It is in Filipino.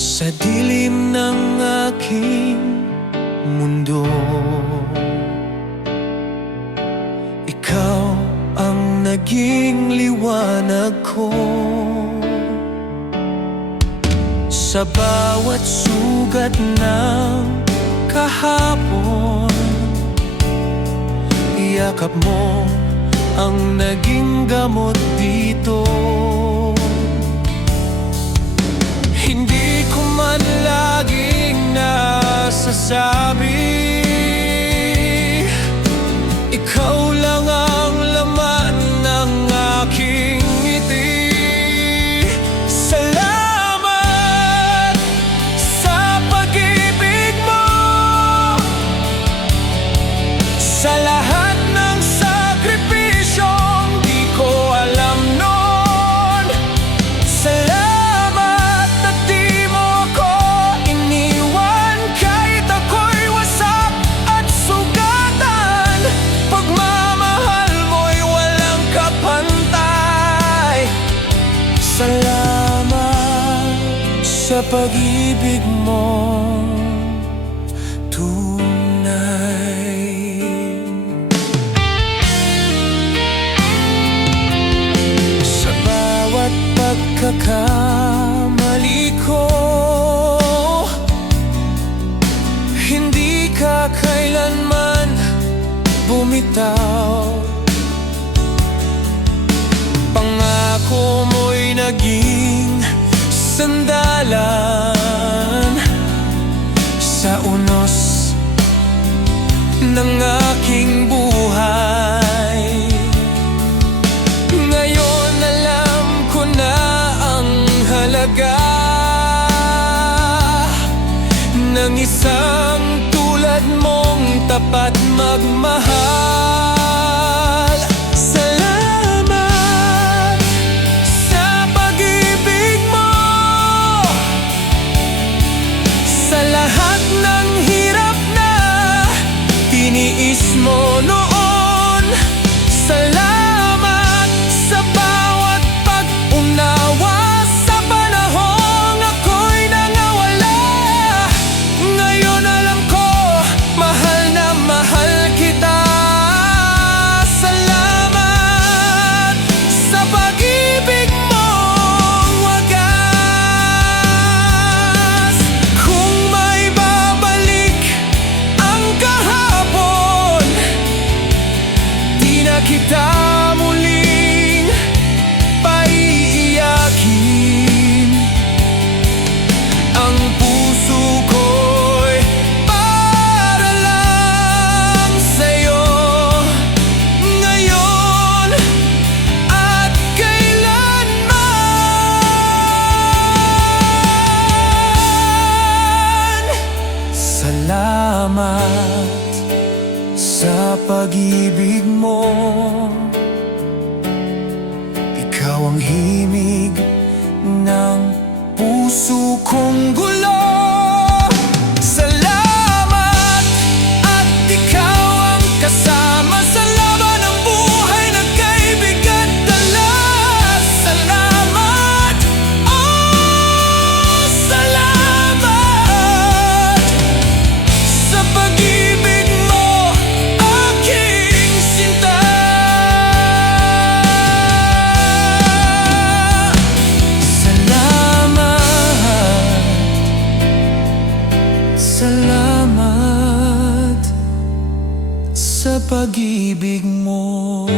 Sa dilim ng aking mundo. Ikaw ang naging liwanag ko. Sa bawat sugat ng kahapon Yakap mo ang naging gamot dito sa pag-ibig mo. Tunay. Sa bawat pagkakamali ko Hindi ka kailanman bumitaw. Pangako mo'y naging sandalan Sa unos ng aking buhay. Ngayon alam ko na ang halaga Ng isang tulad mong tapat magmahal. Salamat tiniis mo noon. Salamat pag-ibig mo. Ikaw ang himig ng puso kong gulo sa pag-ibig mo